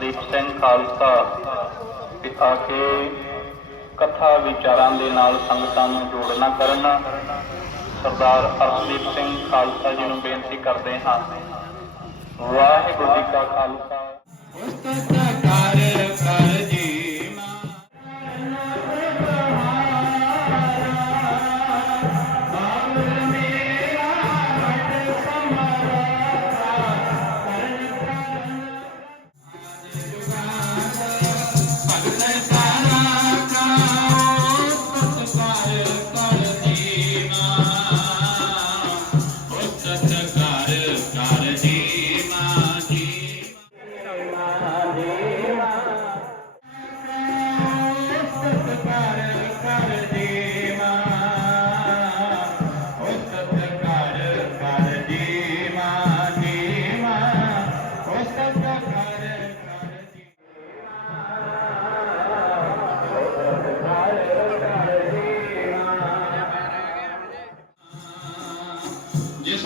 ਅਰਸ਼ਦੀਪ ਸਿੰਘ ਖਾਲਸਾ ਤੇ ਕੇ ਕਥਾ ਵਿਚਾਰਾਂ ਦੇ ਨਾਲ ਸੰਗਤਾਂ ਨੂੰ ਜੋੜਨਾ ਕਰਨ। ਸਰਦਾਰ ਅਰਸ਼ਦੀਪ ਸਿੰਘ ਖਾਲਸਾ ਜੀ ਨੂੰ ਬੇਨਤੀ ਕਰਦੇ ਹਾਂ। ਵਾਹਿਗੁਰੂ ਜੀ ਕਾ ਖਾਲਸਾ।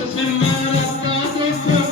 Yaşasın Murat'ta